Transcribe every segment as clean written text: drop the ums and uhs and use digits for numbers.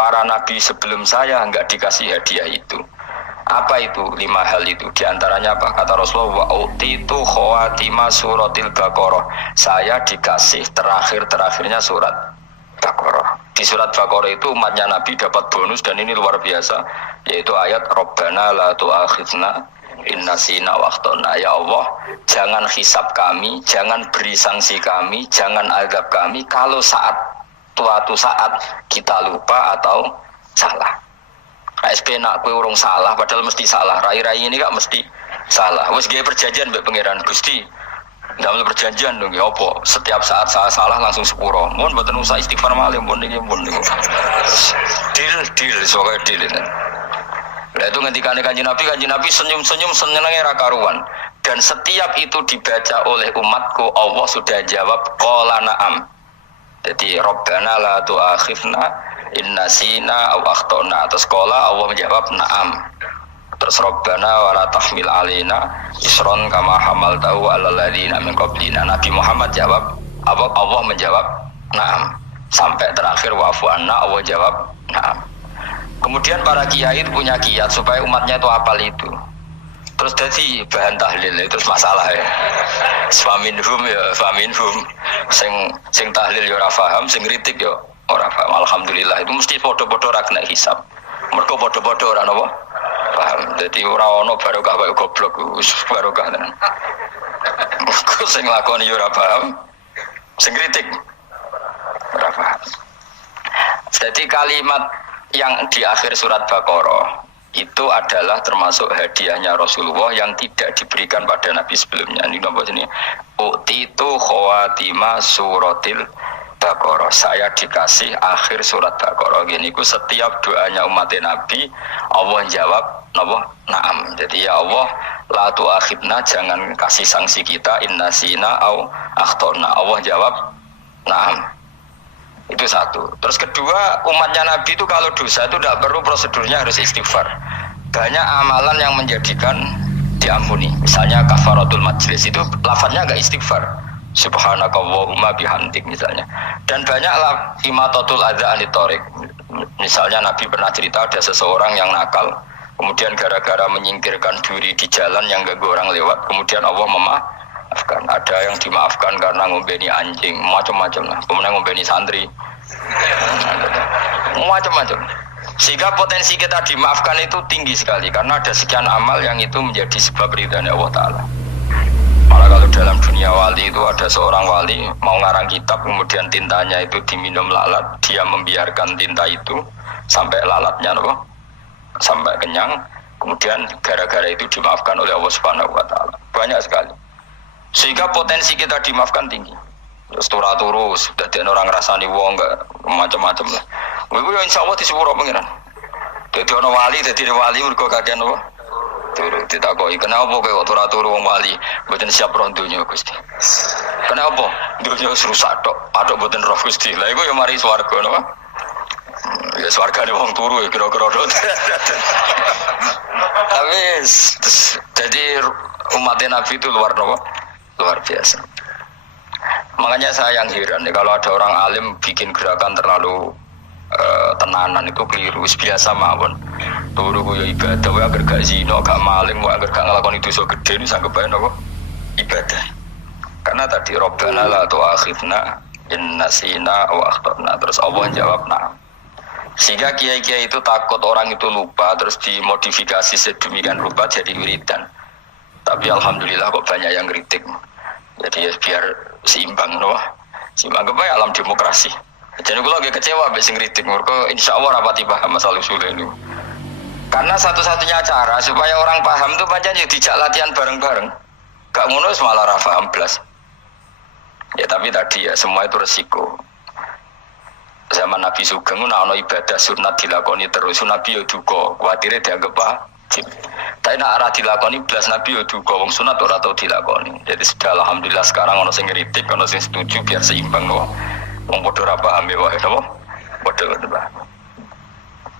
para nabi sebelum saya enggak dikasih hadiah itu. Apa itu? 5 hal itu. Di antaranya apa? Kata Rasulullah, wa utitu khawatima suratil Baqarah. Saya dikasih terakhirnya surat Baqarah. Di surat Baqarah itu umatnya Nabi dapat bonus dan ini luar biasa, yaitu ayat Rabbana la tu'akhidna in nasina wa akhtana. Ya Allah, jangan hisab kami, jangan beri sanksi kami, jangan azab kami kalau suatu saat kita lupa atau salah. ASP nak kowe urung salah padahal mesti salah. Rai-rai ini gak mesti salah. Wis gawe perjanjian mbek pangeran Gusti. Ndamel perjanjian dong ya apa? Setiap saat saya salah langsung sepuro. Mun mboten usah istighfar malih mun niki mun niku. Deal soalnya deal ini. Lah itu ngendikane Kanjeng Nabi senyum-senyum senenge ra karuan. Dan setiap itu dibaca oleh umatku, Allah sudah jawab qala na'am. Jadi Rabbana la tu'akhifna in nasina aw akhtana. Terus qala Allah menjawab na'am. Terus Rabbana wa la tahmil alaina isron kama hamaltahu 'alal ladzina min qablina. Nabi Muhammad jawab, Allah menjawab na'am. Sampai terakhir wa'fu anna, Allah jawab na'am. Kemudian para kiai itu punya kiat supaya umatnya itu hafal itu. Terus jadi bahan tahlil itu masalah ya. Faminhum ya, faminhum. Sing tahlil ya ora paham, sing kritik ya ora paham. Alhamdulillah itu mesti padha-padha ra kena hisab. Mergo padha-padha ora napa? Paham. Dadi ora ono barokah kaya goblok wis barokah tenan. Mergo sing lakoni ya ora paham, sing kritik ora paham. Jadi kalimat yang di akhir surat Baqarah itu adalah termasuk hadiahnya Rasulullah yang tidak diberikan pada Nabi sebelumnya. Ini nomor sini. Utitu khawatima suratil Baqarah. Saya dikasih akhir surat Baqarah. Gini ku setiap doanya umat Nabi Allah jawab na'am. Jadi ya Allah la tu'akhidna, jangan kasih sanksi kita innasina au akhtona. Allah jawab na'am. Itu satu. Terus kedua, umatnya Nabi itu kalau dosa itu tidak perlu prosedurnya harus istighfar. Banyak amalan yang menjadikan diampuni. Misalnya kafaratul majlis itu lafadznya enggak istighfar. Subhanakallahumma bihamdik misalnya. Dan banyak imatatul adza anit thoriq. Misalnya Nabi pernah cerita ada seseorang yang nakal, kemudian gara-gara menyingkirkan duri di jalan yang ganggu orang lewat, kemudian Allah memaafkan. Ada yang dimaafkan karena ngombeni anjing, macam-macam lah. Kemudian ngombeni santri, macam-macam. Sehingga potensi kita dimaafkan itu tinggi sekali karena ada sekian amal yang itu menjadi sebab ridhanya Allah Ta'ala. Malah kalau dalam dunia wali itu ada seorang wali mau ngarang kitab, kemudian tintanya itu diminum lalat, dia membiarkan tinta itu sampai lalatnya sampai kenyang, kemudian gara-gara itu dimaafkan oleh Allah Subhanahu wa Ta'ala. Banyak sekali. Sehingga potensi kita dimaafkan tinggi. Terus turu sudah ada orang ngrasani wong enggak macam-macam lah. Iku ya insyaallah disepuro pengiran. Dadi ana wali, mergo kakean apa? Turu ditakoki, "Kenapa kowe kok turu wong wali? Mboten siap roh donya, Gusti." "Kenapa? Donya wis rusak tok, padha mboten roh Gusti." Lah iku ya mari swarga napa? Ya swargane wong turu ya kira-kira tok. Tapi jadi umat Nabi itu luar biasa. Makanya saya yang heran nih, kalau ada orang alim bikin gerakan terlalu tenanan itu keliru. Biasa mawon turu ku ya ibadah, wae agar gak zina, gak maling, wae agar gak nglakoni dosa gede ini sanggep bae napa ibadah. Karena tadi Rabbana la tu'akhidna in nasina wa akhtana. Terus Allah jawab na'am. Sehingga kiai-kiai itu takut orang itu lupa, terus dimodifikasi sedemikian rupa jadi wiridan. Tapi alhamdulillah kok banyak yang kritik. Jadi ya biar seimbang loh. Seimbang kepada alam demokrasi. Jadi kalau lagi kecewa abis ngritik mereka insyaallah rapati paham masalah usul ini. Karena satu-satunya cara supaya orang paham itu pancen ya dijak latihan bareng-bareng. Gak ngono malah ra paham blas. Ya tapi tadi ya semua itu resiko. Zaman Nabi Sugeng ana ibadah sunat dilakoni terus Nabi yo duka, kuwatire dianggap wajib. Tapi nek ora dilakoni blas Nabi yo duka, wong sunat ora tau dilakoni. Jadi sudah alhamdulillah sekarang ana sing ngritik, ana sing setuju biar seimbang kok. Wong padha ora paham wae napa? Padha paham.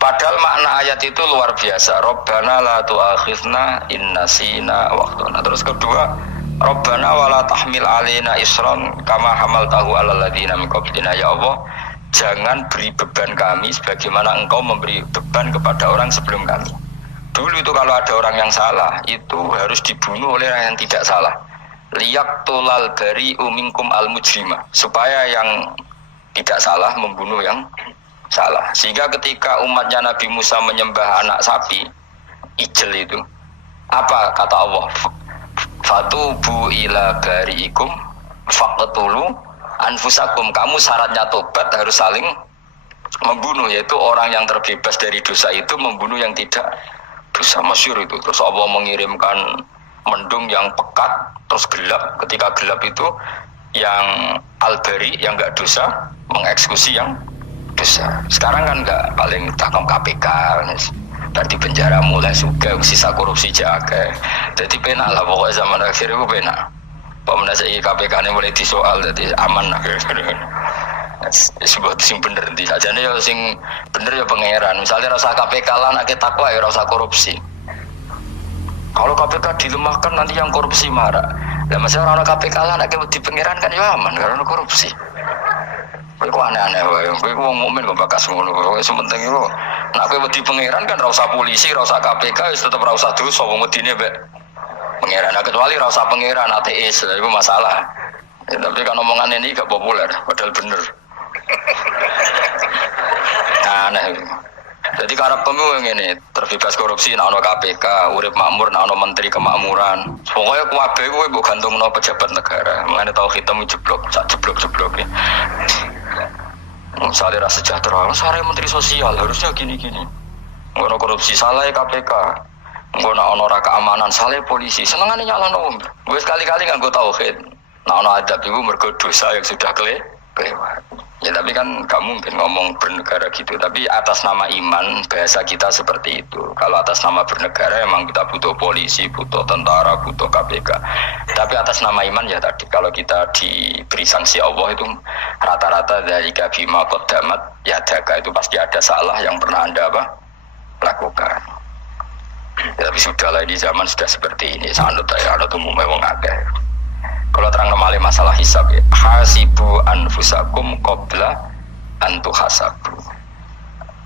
Padahal makna ayat itu luar biasa. Rabbana la tu'akhidna in nasina wa akhtana. Terus kedua, Rabbana wala tahmil alaina isran kama hamaltahu 'alal ladzina min qablina. Ya Allah, jangan beri beban kami sebagaimana engkau memberi beban kepada orang sebelum kami. Dulu itu kalau ada orang yang salah, itu harus dibunuh oleh orang yang tidak salah. Liyaktulal bari minkum al mujrima, supaya yang tidak salah membunuh yang salah. Sehingga ketika umatnya Nabi Musa menyembah anak sapi, ijel itu, apa kata Allah? Fatubu ila bariikum faqtulu anfusakum. Kamu syaratnya tobat harus saling membunuh, yaitu orang yang terbebas dari dosa itu membunuh yang tidak dosa. Masyhur itu. Terus Allah mengirimkan mendung yang pekat terus gelap. Ketika gelap itu yang al-bari yang enggak dosa mengeksekusi yang dosa. Sekarang kan enggak, paling takam KPK dan di penjara mulai juga sisa korupsi jaga. Jadi penak lah pokoknya zaman akhir itu penak. Pemenang KPK ini mulai disoal jadi aman lah. Sebuah sing bener di saja nih, sing bener ya pangeran. Misalnya rasa KPK lah nak takwa ya rasa korupsi. Kalau KPK dilemahkan nanti yang korupsi marah. Lah masalah orang KPK lah nak di pangeran kan ya aman karena korupsi. Kowe aneh-aneh wae. Kowe wong mukmin kok bakas ngono. Kowe sementing iku nek kowe wedi pangeran kan ora usah polisi, ora usah KPK, wis tetep ora usah dosa wong wedine mbek pangeran. Nah, kecuali ora usah pangeran ateis, itu masalah. Ya, tapi kan omongan ini gak populer, padahal bener. Aneh. Jadi karep pemilu ngene, terbebas korupsi nek ana KPK, urip makmur nek ana menteri kemakmuran. Pokoke kabeh kowe mbok gantungno pejabat negara. Mengene tau hitam jeblok, sak jeblok-jeblok. Misalnya rasa sejahtera, saya menteri sosial harusnya gini-gini. Ngono korupsi salah ya KPK. Ngono ono ora keamanan salah polisi. Senengane nyalano wong. Gue sekali-kali nganggo tauhid. Nah ono adab iku mergo dosa yang sudah kelewat. Ya tapi kan gak mungkin ngomong bernegara gitu. Tapi atas nama iman bahasa kita seperti itu. Kalau atas nama bernegara emang kita butuh polisi, butuh tentara, butuh KPK. Tapi atas nama iman ya tadi kalau kita diberi sanksi Allah itu rata-rata dari bima qaddamat ya daga itu pasti ada salah yang pernah Anda lakukan. Ya, tapi sudahlah di zaman sudah seperti ini. Sanut ya ada umumnya wong akeh. Kalau terang kembali masalah hisab ya, hasibu anfusakum qabla an tuhasabu.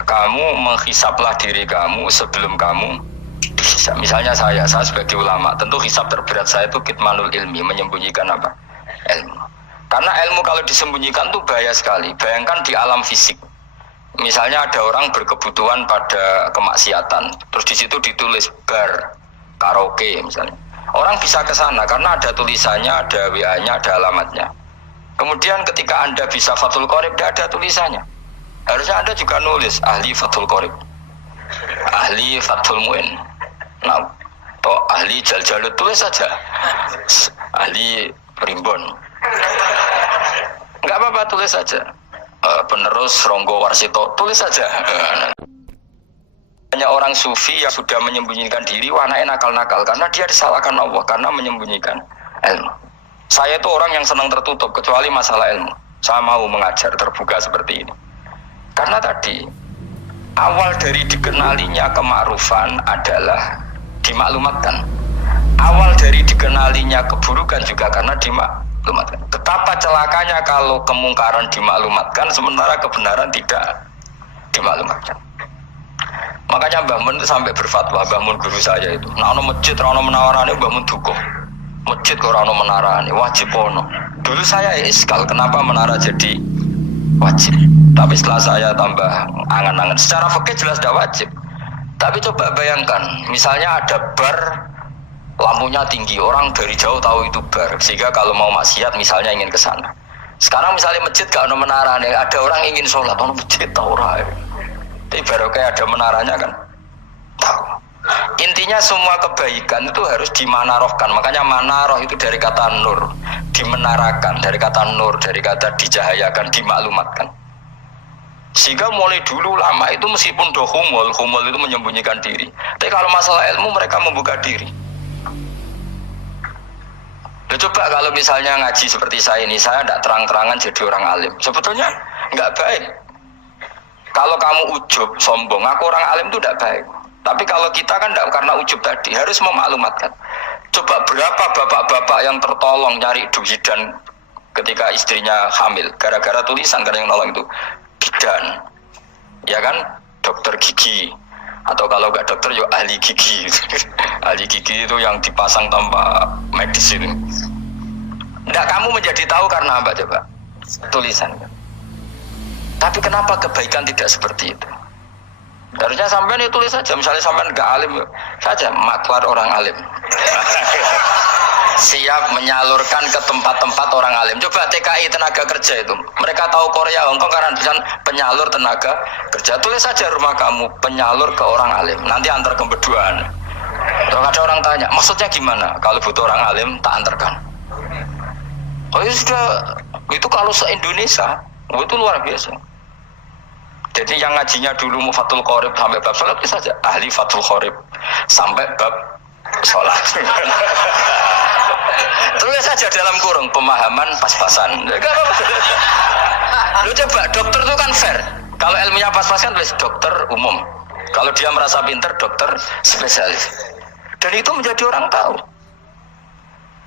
Kamu menghisablah diri kamu sebelum kamu dihisab. Misalnya saya sebagai ulama, tentu hisab terberat saya itu kitmanul ilmi, menyembunyikan apa? Ilmu. Karena ilmu kalau disembunyikan tuh bahaya sekali. Bayangkan di alam fisik. Misalnya ada orang berkebutuhan pada kemaksiatan, terus di situ ditulis bar, karaoke misalnya. Orang bisa ke sana karena ada tulisannya, ada WA-nya, ada alamatnya. Kemudian ketika Anda bisa Fathul Qorib, tidak ada tulisannya. Harusnya Anda juga nulis ahli Fathul Qorib, ahli Fathul Mu'in, nah, atau ahli Jaljalut, tulis saja ahli Primbon. Enggak apa-apa, tulis saja. Penerus Ronggo Warsito, tulis saja. Banyak orang sufi yang sudah menyembunyikan diri, anaknya nakal-nakal karena dia disalahkan Allah karena menyembunyikan ilmu. Saya itu orang yang senang tertutup kecuali masalah ilmu. Saya mau mengajar terbuka seperti ini. Karena tadi awal dari dikenalinya kemakrufan adalah dimaklumatkan. Awal dari dikenalinya keburukan juga karena dimaklumatkan. Betapa celakanya kalau kemungkaran dimaklumatkan sementara kebenaran tidak dimaklumatkan. Makanya Mbah Mun itu sampai berfatwa, Mbah Mun guru saya itu. Nah, ono masjid, ono menawarane Mbah Mun dukuh. Masjid kok ono menarane, wajib ono. Dulu saya iskal, kenapa menara jadi wajib? Tapi setelah saya tambah angan-angan, secara fikih jelas tidak wajib. Tapi coba bayangkan, misalnya ada bar, lampunya tinggi, orang dari jauh tahu itu bar, sehingga kalau mau maksiat misalnya ingin ke sana. Sekarang misalnya masjid gak ono menarane, ada orang ingin sholat, ono masjid tahu ora. Tapi baru kayak ada menaranya kan tahu. Intinya semua kebaikan itu harus dimanarohkan. Makanya manaroh itu dari kata nur, dimenarakan, dari kata nur, dari kata dicahayakan, dimaklumatkan. Sehingga mulai dulu lama itu meskipun humul itu menyembunyikan diri. Tapi kalau masalah ilmu mereka membuka diri. Coba kalau misalnya ngaji seperti saya ini, saya tidak terang-terangan jadi orang alim. Sebetulnya nggak baik. Kalau kamu ujub, sombong, aku orang alim itu tidak baik. Tapi kalau kita kan tidak, karena ujub tadi harus memaklumatkan. Coba berapa bapak-bapak yang tertolong nyari duit dan ketika istrinya hamil, gara-gara tulisan karena yang nolong itu bidan, ya kan, dokter gigi, atau kalau nggak dokter ya ahli gigi. Ahli gigi itu yang dipasang tanpa medisin. Nggak, kamu menjadi tahu karena apa coba? Tulisan. Tapi kenapa kebaikan tidak seperti itu? Harusnya sampean itu tulis saja, misalnya sampean nggak alim saja, maklar orang alim. Siap menyalurkan ke tempat-tempat orang alim. Coba TKI tenaga kerja itu, mereka tahu Korea, Hongkong karena tulisan penyalur tenaga kerja. Tulis saja rumah kamu penyalur ke orang alim. Nanti antar kembeduan. Kalau ada orang tanya, maksudnya gimana? Kalau butuh orang alim, tak antarkan. Oh ya sudah, itu kalau se-Indonesia, itu luar biasa. Jadi yang ngajinya dulu Fathul Qorib sampai bab sholat bisa saja ahli Fathul Qorib sampai bab sholat. Tulis saja dalam kurung pemahaman pas-pasan. Lu coba dokter itu kan fair. Kalau ilmunya pas-pasan tulis dokter umum. Kalau dia merasa pinter dokter spesialis. Dan itu menjadi orang tahu.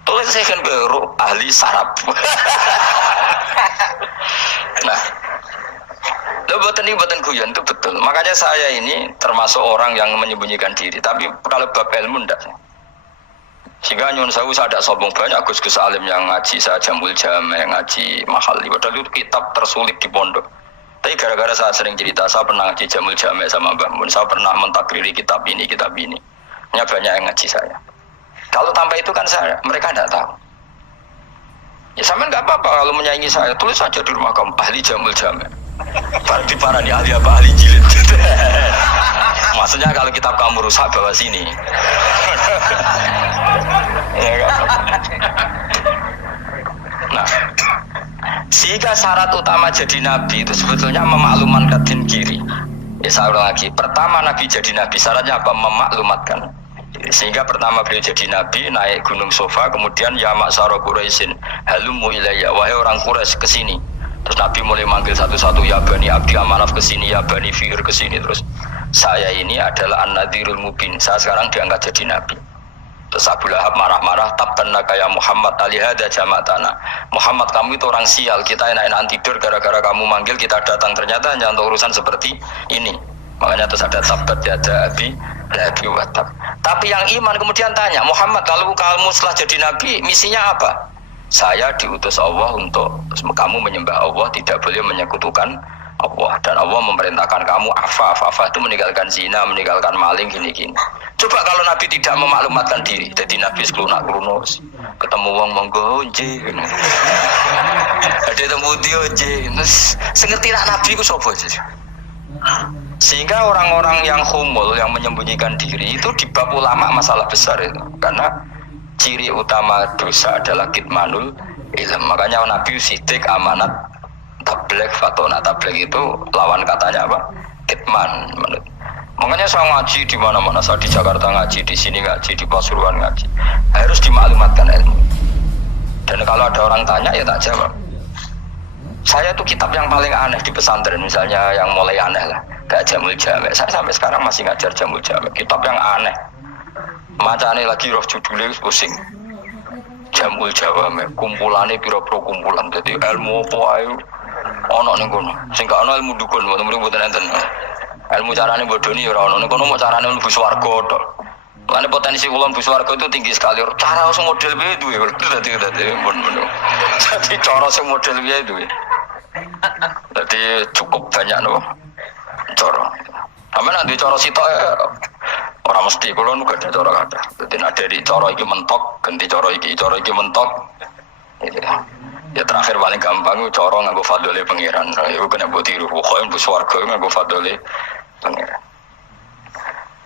Tulis saya kan baru ahli saraf. Nah. Buatan guyon itu betul. Makanya saya ini termasuk orang yang menyembunyikan diri. Tapi kalau bab ilmu enggak. Sehingga nyun saya ada sombong banyak Gus-Gus alim yang ngaji saya Jamul Jame, yang ngaji mahal. Padahal itu kitab tersulit di pondok. Tapi gara-gara saya sering cerita, saya pernah ngaji Jamul Jame sama Mbak Mun. Saya pernah mentakriri kitab ini. Hanya banyak yang ngaji saya. Kalau tanpa itu kan mereka enggak tahu. Ya sama enggak apa-apa kalau menyaingi saya. Tulis saja di rumah kamu ahli Jamul Jame. Di para nih ahli apa ahli jilid. Maksudnya kalau kitab kamu rusak bawa sini. Ya kan? Nah, sehingga syarat utama jadi nabi itu sebetulnya memaklumatkan din kiri. Ya saya ulang lagi. Pertama nabi jadi nabi syaratnya apa? Memaklumatkan. Sehingga pertama beliau jadi nabi naik gunung Sofa, kemudian ya maksara Quraisyin halumu ilayya, wahai orang Quraisy kesini. Terus Nabi mulai manggil satu-satu, ya Bani Abdi Amanaf kesini, ya Bani Fihr kesini. Terus saya ini adalah An-Nadhirul Mubin, saya sekarang diangkat jadi Nabi. Terus Abu Lahab marah-marah, tabbannaka ya Muhammad alihada jama'atana. Muhammad kamu itu orang sial, kita enak-enakan tidur gara-gara kamu manggil, kita datang ternyata hanya untuk urusan seperti ini. Makanya terus ada tabbat ya ada Abi Lahabi wa tab. Tapi yang iman kemudian tanya, Muhammad kalau kamu setelah jadi Nabi misinya apa? Saya diutus Allah untuk kamu menyembah Allah, tidak boleh menyekutukan Allah, dan Allah memerintahkan kamu afaf itu meninggalkan zina, meninggalkan maling, gini-gini. Coba kalau Nabi tidak memaklumatkan diri, jadi Nabi seklunak-klunus, ketemu wong monggo nggih. Ada temu dia nggih. Terus sengerti Nabi ku sapa sih? Sehingga orang-orang yang humul, yang menyembunyikan diri itu di bab ulama masalah besar itu, karena ciri utama dosa adalah kitmanul ilm. Makanya Nabi sidik amanat tabligh fatona. Tabligh itu lawan katanya apa? Kitman. Makanya saya ngaji di mana-mana, saya di Jakarta ngaji, di sini ngaji, di Pasuruan ngaji. Harus dimaklumatkan ilmu. Dan kalau ada orang tanya ya tak jawab. Saya tuh kitab yang paling aneh di pesantren, misalnya yang mulai aneh lah, kayak Jamul Jame. Saya sampai sekarang masih ngajar Jamul Jame. Kitab yang aneh. Macane lagi roh judulnya pusing. Jamul Jawame, kumpulane pira-pira kumpulan. Jadi ilmu apa ae ana ning kono. Sing gak ana ilmu dukun, mboten enten. Ilmu carane bodoni ora ana ning kono, mau carane mlebu swarga tok. Lan potensi kula mlebu swarga itu tinggi sekali. Cara sing model piye duwe. Dadi Jadi cara sing model piye duwe. Jadi cukup banyak no. Cara. Sampe nek cara sitok orang mesti kalau nu ada cara kata, jadi ada di cara iki mentok, ganti cara iki mentok, gitu ya. Ya terakhir paling gampang itu cara nganggo fadole pangeran, itu kena buat tiru, pokoknya bu swarga nganggo fadole pangeran.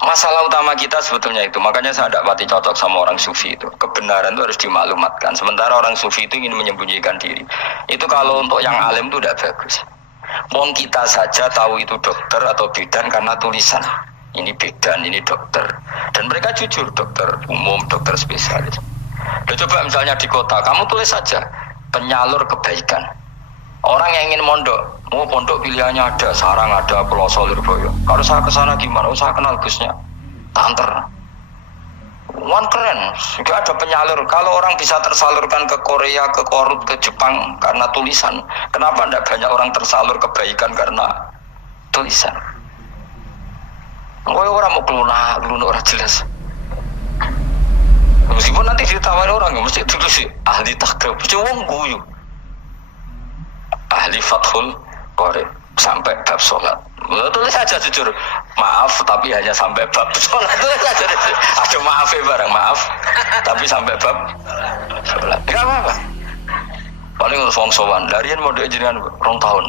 Masalah utama kita sebetulnya itu, makanya saya tidak pati cocok sama orang sufi itu. Kebenaran itu harus dimaklumatkan. Sementara orang sufi itu ingin menyembunyikan diri. Itu kalau untuk yang alim itu tidak bagus. Wong kita saja tahu itu dokter atau bidan karena tulisan. Ini bidan, ini dokter. Dan mereka jujur, dokter umum, dokter spesialis. Loh, coba misalnya di kota, kamu tulis saja penyalur kebaikan. Orang yang ingin mondok, mau pondok pilihannya ada, Sarang ada, Pulau Lirboyo. Kalau saya ke sana gimana? Saya kenal Gusnya, Tanter. Wan keren, juga ada penyalur. Kalau orang bisa tersalurkan ke Korea, ke Korut, ke Jepang karena tulisan, kenapa tidak banyak orang tersalur kebaikan karena tulisan? Orang mau keluar orang jelas. Meskipun nanti ditawari orang, mesti tulis ahli takrib, cuma guyu, ahli fathul Qorib sampai bab sholat. Tulis saja jujur, maaf tapi hanya sampai bab sholat. Tulis saja, ada maafnya bareng maaf, tapi sampai bab sholat. Tidak apa-apa. Paling untuk wong sowan, darian mau doa jenengan 2 tahun.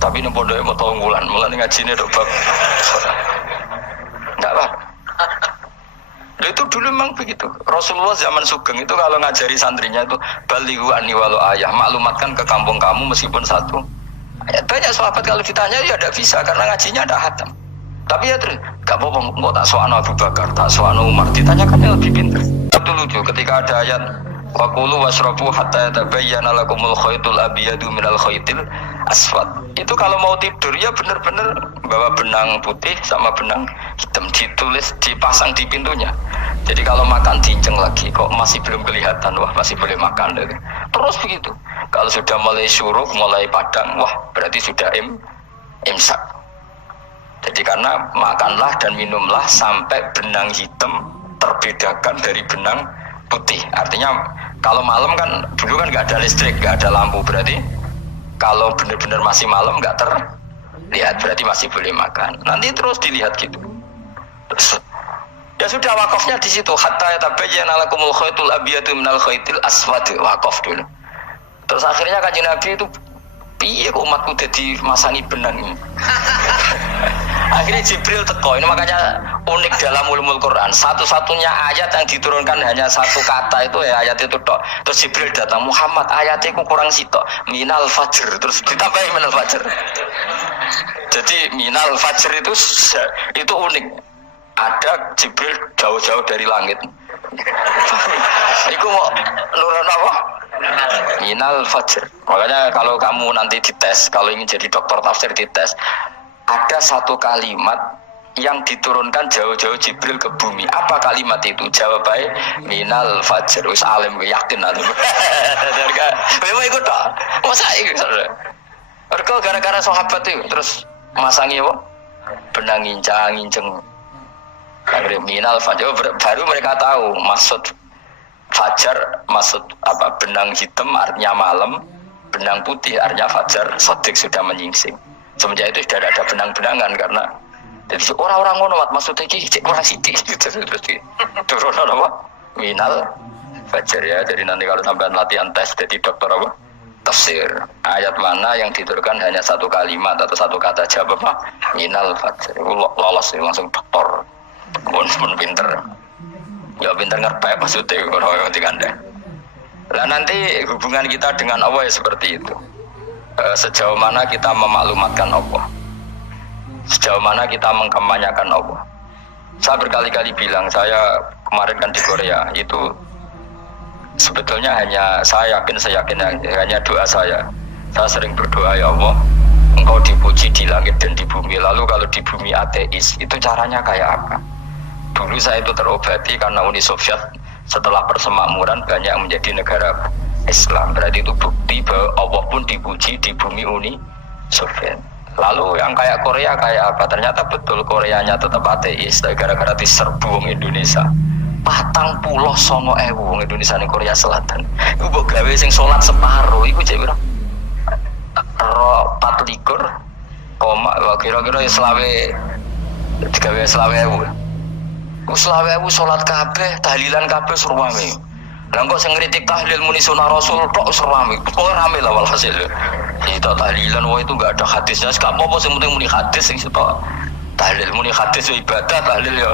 Tapi ini bodohnya mau tahun bulan, mulai ngajinya do bab sholat. Tidak apa-apa. Nah, itu dulu memang begitu. Rasulullah zaman Sugeng itu kalau ngajari santrinya itu balighu anni walau ayah, maklumatkan ke kampung kamu meskipun 1 ayat. Banyak sahabat kalau ditanya ya tidak bisa karena ngajinya ada hatam. Tapi ya terus gak apa-apa, kok tak soal Abu Bakar, tak soal Umar, ditanyakan yang lebih pintar. Itu lucu ketika ada ayat waqulu wasrabu hatta yatabayyana lakumul khaytul abyadu minal khaytil aswad. Itu kalau mau tidur ya benar-benar bawa benang putih sama benang hitam, ditulis dipasang di pintunya. Jadi kalau makan dinceng lagi kok masih belum kelihatan, wah masih boleh makan. Terus begitu. Kalau sudah mulai syuruk, mulai padang, wah berarti sudah imsak. Jadi karena makanlah dan minumlah sampai benang hitam terbedakan dari benang putih. Artinya kalau malam kan dulu kan nggak ada listrik, nggak ada lampu, berarti kalau benar-benar masih malam nggak terlihat, berarti masih boleh makan. Nanti terus dilihat gitu. Terus, ya sudah wakafnya di situ. Hatta yatabayyana lakumul khaytul abyadu minal khaytil aswad, wakaf dulu. Terus akhirnya Kanjeng Nabi itu piye kok umatku jadi masangi benang ini. Akhirnya Jibril teko. Ini makanya unik dalam ulumul Quran. Satu-satunya ayat yang diturunkan hanya 1 kata itu ya ayat itu tok. Terus Jibril datang, Muhammad ayatnya ku kurang sitok. Minal fajr. Terus ditambahin minal fajr. Jadi minal fajr itu unik. Ada Jibril jauh-jauh dari langit. Iku mau nurun apa? Minal fajr. Makanya kalau kamu nanti dites, kalau ingin jadi dokter tafsir dites, ada 1 kalimat yang diturunkan jauh-jauh Jibril ke bumi. Apa kalimat itu? Jawabannya minal fajr. Wis alim yakin aku. Memang ikut tak? Masa ikut? Mereka gara-gara sahabat itu terus masangi apa? Benang ngincang. Akhirnya minal fajr. Baru mereka tahu maksud fajar, maksud apa? Benang hitam artinya malam, benang putih artinya fajar. Sodik sudah menyingsing. Semenjak itu sudah ada benang-benangan karena jadi orang-orang ngono maksudnya iki cek ora sithik gitu terus turun apa? Minal fajar ya. Jadi nanti kalau sampean latihan tes jadi dokter apa? Tafsir. Ayat mana yang diturunkan hanya 1 kalimat atau 1 kata, jawab apa? Minal fajar. Lolos langsung dokter. Pun pinter. Ya pinter ngerti maksudnya orang Anda. Lah nanti hubungan kita dengan Allah ya seperti itu. Sejauh mana kita memaklumatkan Allah, sejauh mana kita mengkampanyakan Allah. Saya berkali-kali bilang, saya kemarin kan di Korea itu sebetulnya hanya saya yakin hanya doa saya sering berdoa, ya Allah Engkau dipuji di langit dan di bumi. Lalu kalau di bumi ateis itu caranya kayak apa? Dulu saya itu terobati karena Uni Soviet setelah persemakmuran banyak menjadi negara Islam. Berarti itu bukti bahwa Allah pun dipuji di bumi Uni Soviet. Lalu yang kayak Korea kayak apa? Ternyata betul Koreanya tetap ateis gara-gara diserbu wong Indonesia. 49.000 wong Indonesia ning Korea Selatan. Iku mbok gawe sing salat separo iku cek pira? 24, kira-kira selawe digawe selawe ewu. Ku selawe ewu salat kabeh, tahlilan kabeh surwame. Lah kok sing ngritik tahlil muni sunah Rasul tok surwame. Kok rame lah walhasil. Itu tahlilan wah itu enggak ada hadisnya, gak apa-apa sing penting muni hadis sing sitok. Tahlil muni hadis ibadah, tahlil ya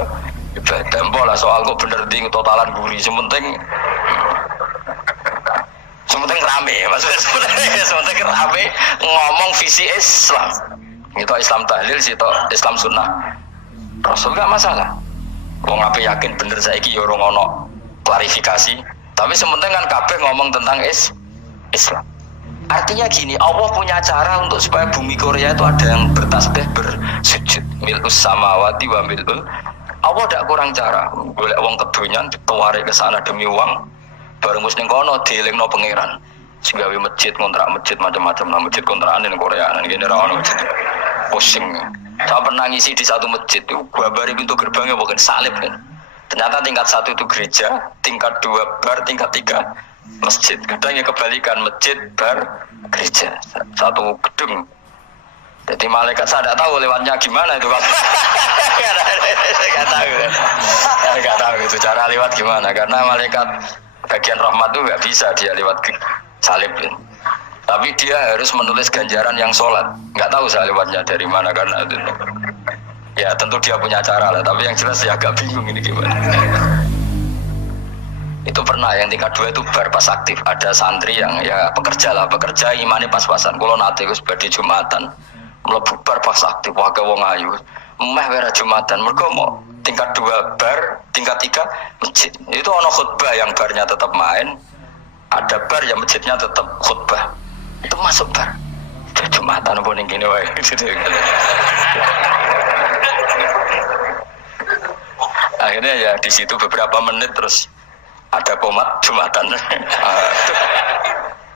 ibadah. Mbok lah soal kok bener ding totalan guri, sing penting rame, maksudnya sementing rame ngomong visi Islam. Itu Islam tahlil, itu Islam sunnah Rasul gak masalah. Wong ape yakin bener saiki ya ora ono klarifikasi. Tapi sementing kan kabeh ngomong tentang Islam. Artinya gini, Allah punya cara untuk supaya bumi Korea itu ada yang bertasbih bersujud. Mil'us samawati wa mil'ul Allah tidak kurang cara. Golek wong kedonyan ditawarik ke sana demi uang. Bareng wis ning kono dielingno pangeran. Sing gawe masjid, kontrak masjid macam-macam, nah masjid kontrakan ning Korea nang kene ra ono. Pusing. Saya pernah ngisi di satu masjid itu, gua bari pintu gerbangnya bukan salib kan. Ternyata tingkat 1 itu gereja, tingkat 2 bar, tingkat 3 masjid. Kadang yang kebalikan masjid, bar, gereja, satu gedung. Jadi malaikat saya tidak tahu lewatnya gimana itu kan. Nggak tahu itu cara lewat gimana, karena malaikat bagian rahmat itu nggak bisa dia lewat salib. Tapi dia harus menulis ganjaran yang sholat. Nggak tahu saya lewatnya dari mana karena itu. Ya tentu dia punya cara lah. Tapi yang jelas ya agak bingung ini gimana. Itu pernah yang tingkat 2 itu bar pas aktif. Ada santri yang ya pekerja imane pas-pasan. Kalau nanti gue sebagai Jumatan mlebu bar pas aktif. Wah wong ayu. Meh wera Jumatan. Mereka mau tingkat 2 bar, tingkat 3 masjid. Itu ono khutbah yang barnya tetap main. Ada bar yang masjidnya tetap khutbah. Itu masuk bar. Itu Jumatan pun yang gini wae. Akhirnya ya di situ beberapa menit terus ada komat Jumatan.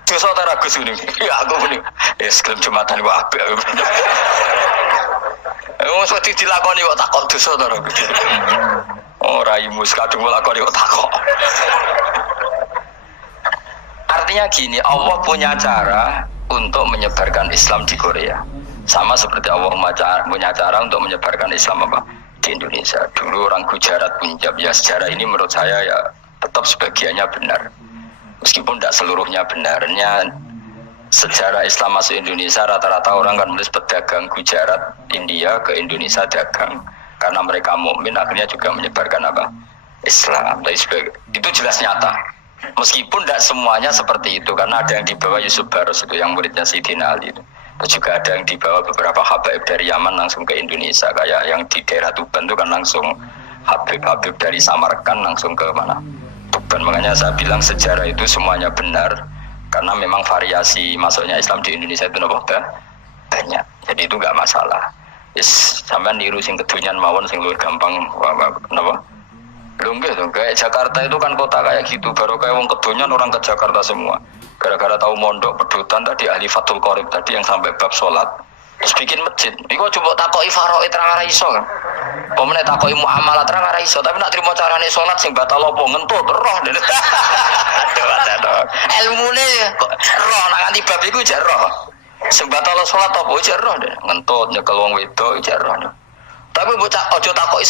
Dosa ta Gus ini. Ya aku muni. Ya sekelem Jumatan ku apik. Wong wedi dilakoni kok takok dosa ta Gus. Ora imus kadung lakoni kok takok. Artinya gini, Allah punya cara untuk menyebarkan Islam di Korea. Sama seperti Allah punya cara untuk menyebarkan Islam apa di Indonesia. Dulu orang Gujarat, Punjab, ya sejarah ini menurut saya ya tetap sebagiannya benar. Meskipun tidak seluruhnya benarnya. Sejarah Islam masuk Indonesia rata-rata orang kan menulis pedagang Gujarat, India ke Indonesia dagang. Karena mereka mukmin akhirnya juga menyebarkan apa? Islam. Itu jelas nyata. Meskipun tidak semuanya seperti itu, karena ada yang dibawa Yusuf Barus itu yang muridnya Sayyidina Ali itu. Terus juga ada yang dibawa beberapa habaib dari Yaman langsung ke Indonesia, kayak yang di daerah Tuban itu kan langsung habib-habib dari Samarkand langsung ke mana? Tuban. Makanya saya bilang sejarah itu semuanya benar, karena memang variasi masuknya Islam di Indonesia itu banyak. Jadi itu nggak masalah. Sampai niru sing kedunyan mawon sing luwih gampang napa? Enggak dong, kayak Jakarta itu kan kota kayak gitu, baru kayak wong kedonyan orang ke Jakarta semua. Gara-gara tahu mondok pedutan tadi ahli Fathul Qorib tadi yang sampai bab sholat, terus bikin masjid. Iku coba takoki faraid terang ora iso kan. Pemene takoki muamalah terang ora iso, tapi nak trimo carane sholat sing batal apa ngentut roh. Ilmune kok roh nak nganti bab iku jek roh. Sing batal sholat apa jek roh ngentut nyekel wong wedok jek roh. Tapi bocah aja takoki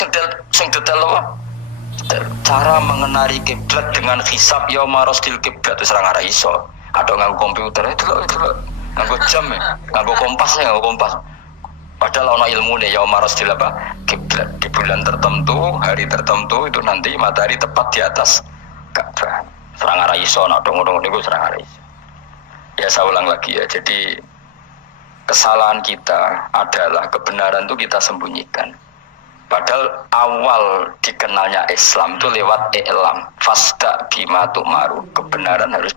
sing detail apa. Cara mengenali kiblat dengan hisab yauma rasdil kiblat itu serang arah iso. Ada nganggo komputer itu loh, nganggo jam ya, nganggo kompas. Padahal ana ilmune yauma rasdil apa? Kiblat di bulan tertentu, hari tertentu itu nanti matahari tepat di atas Ka'bah. Serang arah iso, nak ngono niku serang arah iso. Ya saya ulang lagi ya. Jadi kesalahan kita adalah kebenaran itu kita sembunyikan. Padahal awal dikenalnya Islam itu lewat i'lam, fasda bima tu'maru. Kebenaran harus